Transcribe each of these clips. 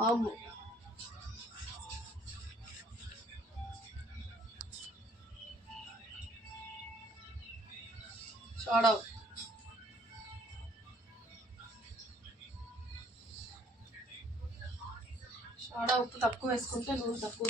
వాము soda soda ఉప్పు తక్కువ వేసుకుంటే నూనె తక్కువ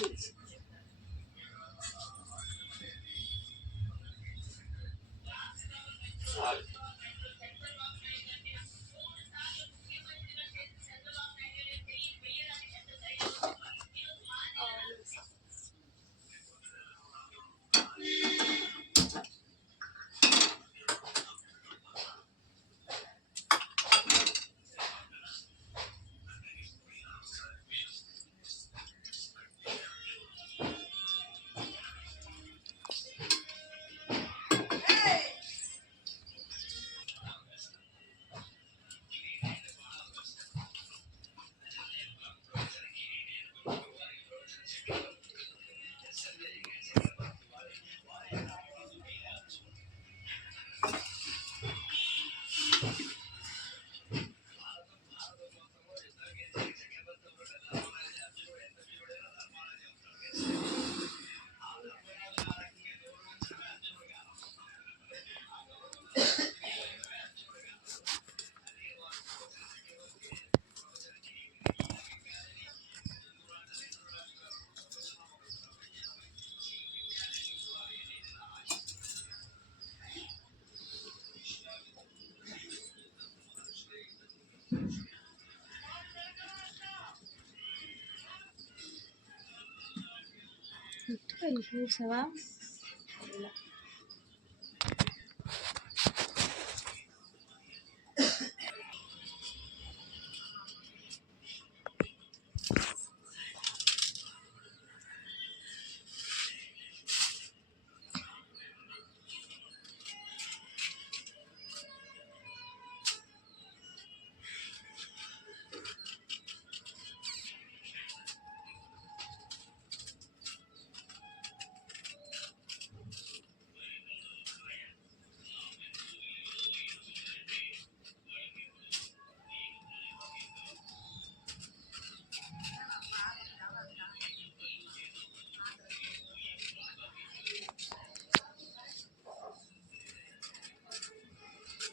Elige el.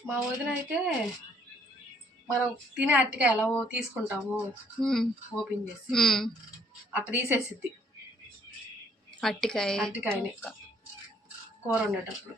మా వదిన అయితే మనం తినే అట్టిగా ఎలా తీసుకుంటాము ఓపెన్ చేసి అట్ట తీసేసిద్ది. అట్టికాయ అట్టికాయని. కూర వండేటప్పుడు.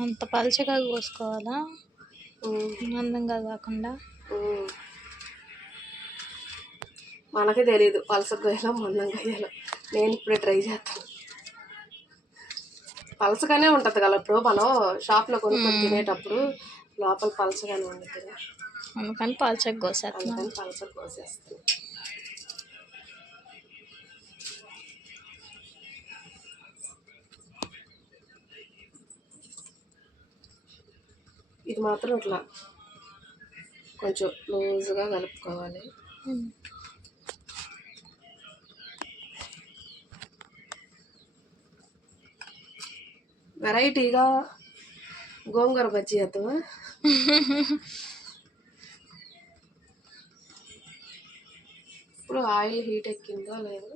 అంత పలచగా కోసుకోవాలా. అందంగా కాకుండా. మనకే తెలియదు పలస గొయ్యలో మందం గొయ్యలో నేను ఇప్పుడే ట్రై చేస్తాను పలసగానే ఉంటుంది కదా ఇప్పుడు మనం షాప్లో కొనుక్కొని తినేటప్పుడు లోపల పలసగానే ఉంటుంది అందుకని పలచగా కోసేస్తున్నా అందుకని పలస కోసేస్తాను ఇది మాత్రం ఇట్లా కొంచెం లూజుగా కలుపుకోవాలి. వెరైటీగా గోంగూర బజ్జీ చేద్దామా ఇప్పుడు ఆయిల్ హీట్ ఎక్కిందో లేదో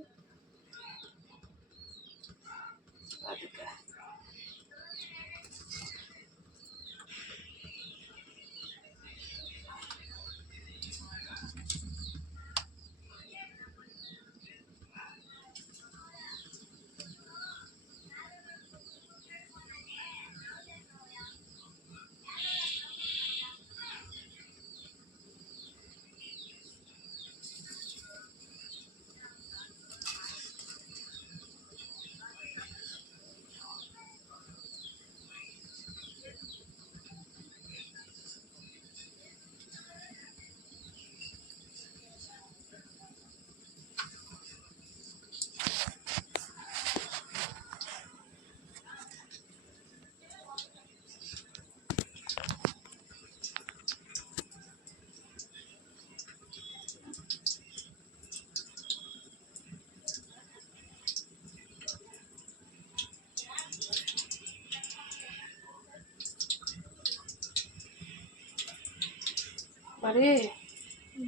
మరి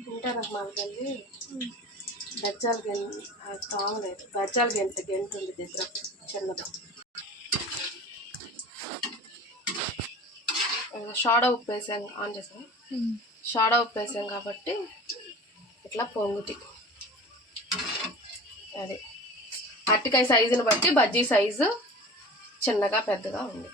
ఉంటారు మనకెళ్ళి బెజ్జాల గెంత కావలేదు బెజ్జాల గెంత గెంత ఉంది దగ్గర చిన్నది షాడో ఉప్పు వేసాం ఆన్ చేసాం షాడో ఉప్పు వేసాం కాబట్టి ఇట్లా పొంగుతి. అది. అరటికాయ సైజుని బట్టి బజ్జీ సైజు చిన్నగా పెద్దగా ఉంది.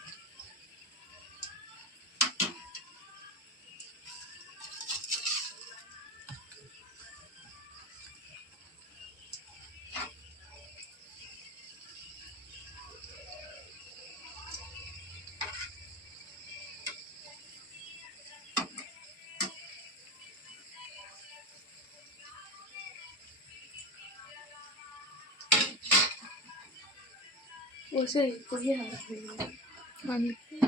ఓసే పొయ్యి అందుకే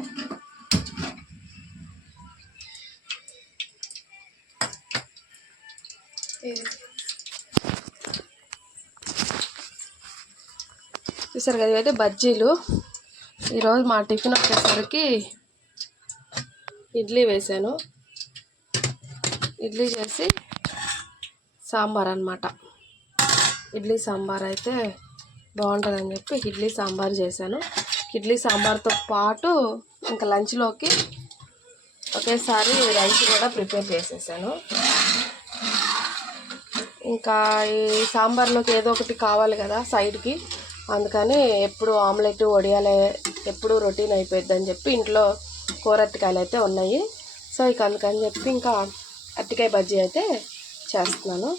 చూసారు కదా ఇవైతే బజ్జీలు. ఈరోజు మా టిఫిన్ వచ్చేసరికి ఇడ్లీ వేసాను. ఇడ్లీ చేసి సాంబార్ అనమాట ఇడ్లీ సాంబార్ అయితే బాగుంటుందని చెప్పి ఇడ్లీ సాంబార్ చేశాను. ఇడ్లీ సాంబార్తో పాటు ఇంకా లంచ్లోకి ఒకేసారి రైస్ కూడా ప్రిపేర్ చేసేసాను. ఇంకా ఈ సాంబార్లోకి ఏదో ఒకటి కావాలి కదా సైడ్కి. అందుకని ఎప్పుడు ఆమ్లెట్ వడియాలే ఎప్పుడు రొటీన్ అయిపోయిద్దని చెప్పి ఇంట్లో కూర అరటికాయలు అయితే ఉన్నాయి. సో ఇక అందుకని చెప్పి ఇంకా అరటికాయ బజ్జీ అయితే చేస్తున్నాను.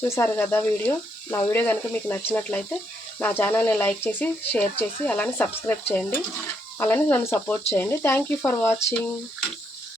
చూసారు కదా వీడియో? నా వీడియో కనుక మీకు నచ్చినట్లయితే నా ఛానల్ని లైక్ చేసి షేర్ చేసి అలానే సబ్స్క్రైబ్ చేయండి. అలానే నన్ను సపోర్ట్ చేయండి. Thank you for watching.